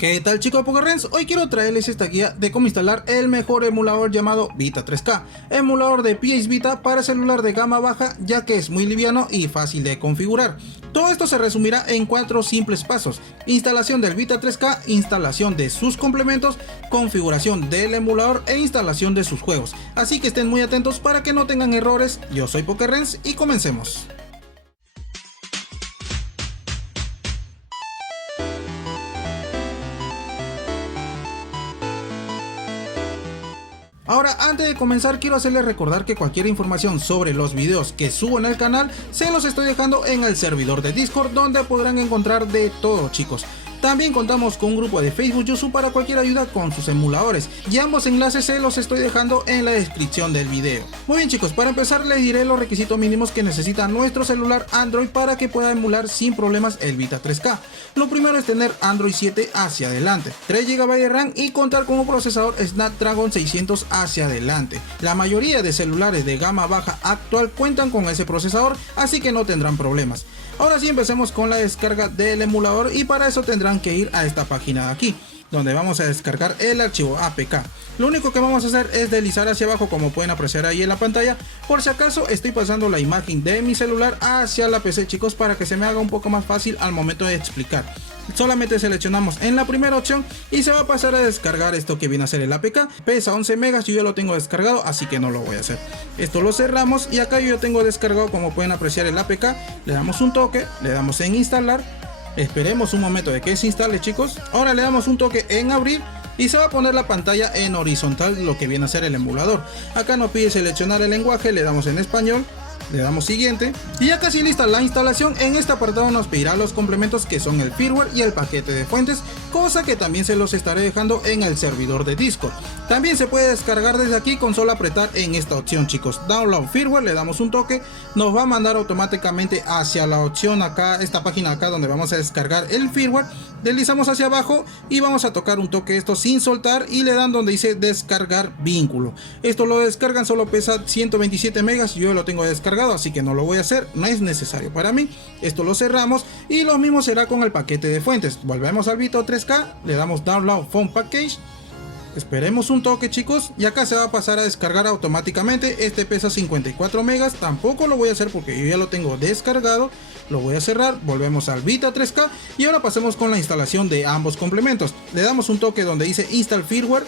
¿Qué tal chicos de PokeRens? Hoy quiero traerles esta guía de cómo instalar el mejor emulador llamado Vita 3K, emulador de PS Vita para celular de gama baja, ya que es muy liviano y fácil de configurar. Todo esto se resumirá en 4 simples pasos: instalación del Vita 3K, instalación de sus complementos, configuración del emulador e instalación de sus juegos. Así que estén muy atentos para que no tengan errores. Yo soy PokeRens y comencemos. Ahora, antes de comenzar, quiero hacerles recordar que cualquier información sobre los videos que subo en el canal se los estoy dejando en el servidor de Discord, donde podrán encontrar de todo, chicos. También contamos con un grupo de Facebook Yuzu para cualquier ayuda con sus emuladores, y ambos enlaces se los estoy dejando en la descripción del video. Muy bien chicos, para empezar les diré los requisitos mínimos que necesita nuestro celular Android para que pueda emular sin problemas el Vita 3K. Lo primero es tener Android 7 hacia adelante, 3 GB de RAM y contar con un procesador Snapdragon 600 hacia adelante. La mayoría de celulares de gama baja actual cuentan con ese procesador, así que no tendrán problemas. Ahora sí, empecemos con la descarga del emulador, y para eso tendrán que ir a esta página de aquí, donde vamos a descargar el archivo APK. Lo único que vamos a hacer es deslizar hacia abajo, como pueden apreciar ahí en la pantalla. Por si acaso estoy pasando la imagen de mi celular hacia la PC, chicos, para que se me haga un poco más fácil al momento de explicar. Solamente seleccionamos en la primera opción y se va a pasar a descargar esto que viene a ser el APK. Pesa 11 megas, yo ya lo tengo descargado, así que no lo voy a hacer. Esto lo cerramos y acá yo tengo descargado, como pueden apreciar, el APK. Le damos un toque, le damos en instalar. Esperemos un momento de que se instale, chicos. Ahora le damos un toque en abrir y se va a poner la pantalla en horizontal, lo que viene a ser el emulador. Acá nos pide seleccionar el lenguaje, le damos en español. Le damos siguiente y ya casi lista la instalación. En este apartado nos pedirá los complementos, que son el firmware y el paquete de fuentes, cosa que también se los estaré dejando en el servidor de Discord. También se puede descargar desde aquí con solo apretar en esta opción, chicos, Download Firmware. Le damos un toque, nos va a mandar automáticamente hacia la opción acá, esta página acá donde vamos a descargar el firmware. Deslizamos hacia abajo y vamos a tocar un toque esto sin soltar y le dan donde dice descargar vínculo. Esto lo descargan, solo pesa 127 megas, yo lo tengo descargado, así que no lo voy a hacer, no es necesario para mí. Esto lo cerramos y lo mismo será con el paquete de fuentes. Volvemos al Vita 3K, le damos Download Phone Package. Esperemos un toque, chicos, y acá se va a pasar a descargar automáticamente. Este pesa 54 megas, tampoco lo voy a hacer porque yo ya lo tengo descargado. Lo voy a cerrar, volvemos al Vita 3K y ahora pasemos con la instalación de ambos complementos. Le damos un toque donde dice Install Firmware.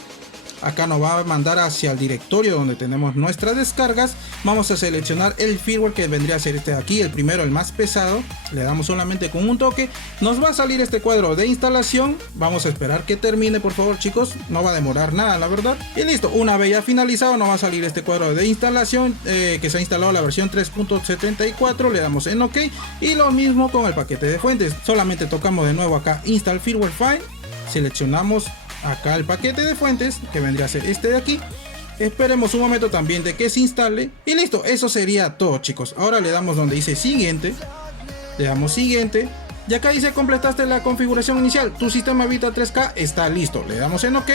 Acá nos va a mandar hacia el directorio donde tenemos nuestras descargas. Vamos a seleccionar el firmware, que vendría a ser este de aquí, el primero, el más pesado. Le damos solamente con un toque. Nos va a salir este cuadro de instalación. Vamos a esperar que termine, por favor, chicos. No va a demorar nada, la verdad. Y listo, una vez ya finalizado, nos va a salir este cuadro de instalación, que se ha instalado la versión 3.74. Le damos en OK. Y lo mismo con el paquete de fuentes. Solamente tocamos de nuevo acá Install Firmware File. Seleccionamos acá el paquete de fuentes, que vendría a ser este de aquí. Esperemos un momento también de que se instale y listo, eso sería todo, chicos. Ahora le damos donde dice siguiente, le damos siguiente y acá dice completaste la configuración inicial, tu sistema Vita 3K está listo. Le damos en OK.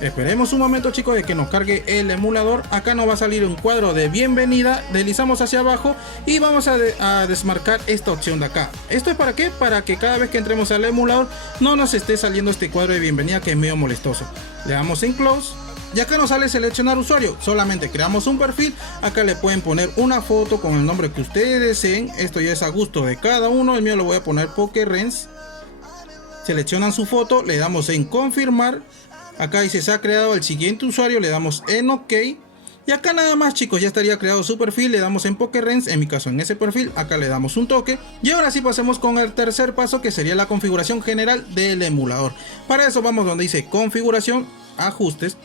Esperemos un momento, chicos, de que nos cargue el emulador. Acá nos va a salir un cuadro de bienvenida. Deslizamos hacia abajo y vamos a desmarcar esta opción de acá. ¿Esto es para qué? Para que cada vez que entremos al emulador no nos esté saliendo este cuadro de bienvenida, que es medio molestoso. Le damos en close y acá nos sale seleccionar usuario. Solamente creamos un perfil. Acá le pueden poner una foto con el nombre que ustedes deseen. Esto ya es a gusto de cada uno. El mío lo voy a poner PokeRens. Seleccionan su foto, le damos en confirmar. Acá dice se ha creado el siguiente usuario, le damos en OK. Y acá nada más, chicos, ya estaría creado su perfil. Le damos en PokeRens, en mi caso en ese perfil. Acá le damos un toque. Y ahora sí pasemos con el tercer paso, que sería la configuración general del emulador. Para eso vamos donde dice configuración, ajustes.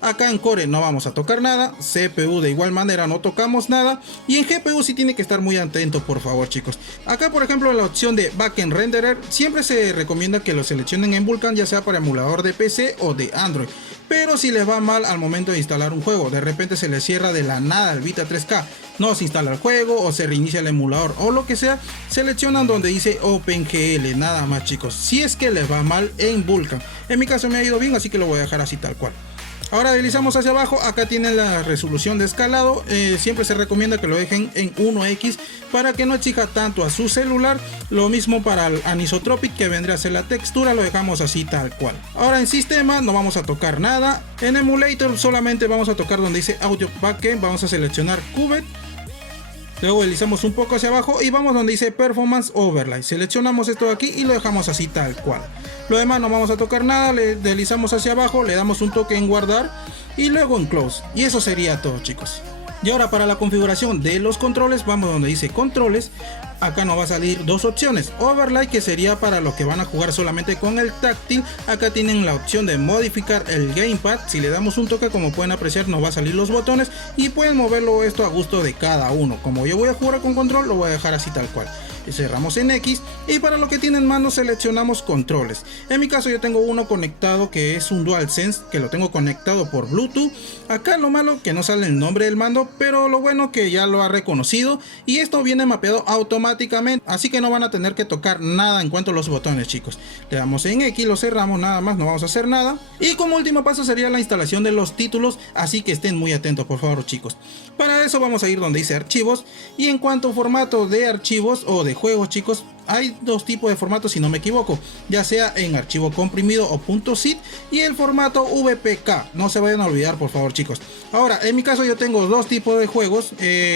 Acá en Core no vamos a tocar nada, CPU de igual manera no tocamos nada, y en GPU sí tiene que estar muy atento, por favor, chicos. Acá, por ejemplo, la opción de Backend Renderer siempre se recomienda que lo seleccionen en Vulkan, ya sea para emulador de PC o de Android. Pero si les va mal al momento de instalar un juego, de repente se les cierra de la nada el Vita 3K, no se instala el juego o se reinicia el emulador o lo que sea, seleccionan donde dice OpenGL, nada más, chicos, si es que les va mal en Vulkan. En mi caso me ha ido bien, así que lo voy a dejar así tal cual. Ahora deslizamos hacia abajo, acá tienen la resolución de escalado, siempre se recomienda que lo dejen en 1x para que no exija tanto a su celular. Lo mismo para el anisotropic, que vendría a ser la textura, lo dejamos así tal cual. Ahora en sistema no vamos a tocar nada, en emulator solamente vamos a tocar donde dice audio backend, vamos a seleccionar Cubed. Luego deslizamos un poco hacia abajo y vamos donde dice Performance Overlay. Seleccionamos esto de aquí y lo dejamos así tal cual. Lo demás no vamos a tocar nada, le deslizamos hacia abajo, le damos un toque en guardar y luego en close. Y eso sería todo, chicos. Y ahora para la configuración de los controles, vamos donde dice controles. Acá nos va a salir dos opciones: Overlay, que sería para los que van a jugar solamente con el táctil. Acá tienen la opción de modificar el gamepad. Si le damos un toque, como pueden apreciar, nos va a salir los botones y pueden moverlo esto a gusto de cada uno. Como yo voy a jugar con control, lo voy a dejar así tal cual. Cerramos en X y para lo que tienen manos seleccionamos controles. En mi caso yo tengo uno conectado que es un DualSense, que lo tengo conectado por Bluetooth. Acá lo malo que no sale el nombre del mando, pero lo bueno que ya lo ha reconocido y esto viene mapeado automáticamente, así que no van a tener que tocar nada en cuanto a los botones, chicos. Le damos en X, lo cerramos, nada más, no vamos a hacer nada. Y como último paso sería la instalación de los títulos, así que estén muy atentos por favor, chicos. Para eso vamos a ir donde dice archivos, y en cuanto a formato de archivos o de juegos, chicos, hay dos tipos de formatos si no me equivoco, ya sea en archivo comprimido o .zip y el formato VPK. No se vayan a olvidar por favor, chicos. Ahora en mi caso yo tengo dos tipos de juegos,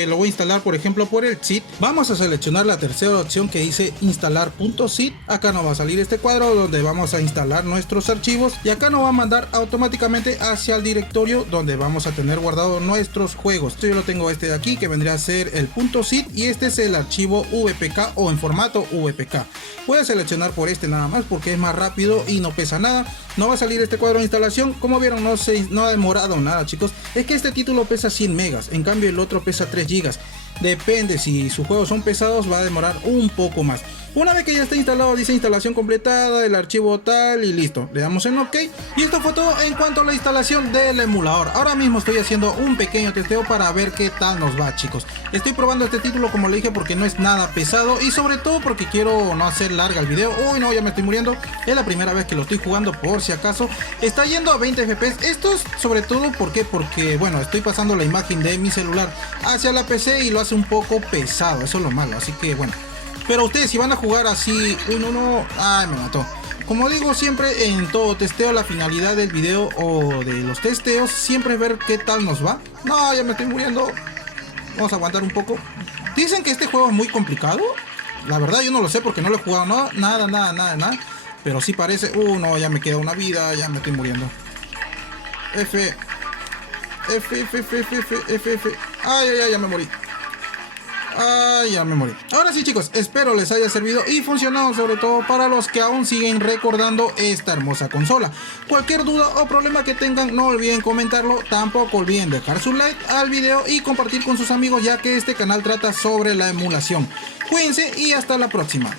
lo voy a instalar por ejemplo por el zip. Vamos a seleccionar la tercera opción que dice instalar .zip. Acá nos va a salir este cuadro donde vamos a instalar nuestros archivos y acá nos va a mandar automáticamente hacia el directorio donde vamos a tener guardado nuestros juegos. Yo lo tengo este de aquí que vendría a ser el .zip y este es el archivo VPK o en formato VPK. Voy a seleccionar por este nada más porque es más rápido y no pesa nada. No va a salir este cuadro de instalación. Como vieron, no ha demorado nada, chicos. Es que este título pesa 100 megas, en cambio el otro pesa 3 gigas. Depende, si sus juegos son pesados va a demorar un poco más. Una vez que ya está instalado, dice instalación completada, el archivo tal y listo. Le damos en OK. Y esto fue todo en cuanto a la instalación del emulador. Ahora mismo estoy haciendo un pequeño testeo para ver qué tal nos va, chicos. Estoy probando este título, como le dije, porque no es nada pesado y sobre todo porque quiero no hacer larga el video. Uy, no, ya me estoy muriendo. Es la primera vez que lo estoy jugando, por si acaso. Está yendo a 20 FPS. Esto es sobre todo porque bueno, estoy pasando la imagen de mi celular hacia la PC y lo hace un poco pesado. Eso es lo malo, así que bueno. Pero ustedes si van a jugar así, no, ay, me mató. Como digo siempre en todo testeo, la finalidad del video o de los testeos siempre es ver qué tal nos va. No, ya me estoy muriendo. Vamos a aguantar un poco. Dicen que este juego es muy complicado. La verdad yo no lo sé porque no lo he jugado, no, nada. Pero sí parece. No, ya me queda una vida, ya me estoy muriendo. F. Ay, ya me morí. Ya me morí. Ahora sí, chicos, espero les haya servido y funcionado, sobre todo para los que aún siguen recordando esta hermosa consola. Cualquier duda o problema que tengan, no olviden comentarlo. Tampoco olviden dejar su like al video y compartir con sus amigos, ya que este canal trata sobre la emulación. Cuídense y hasta la próxima.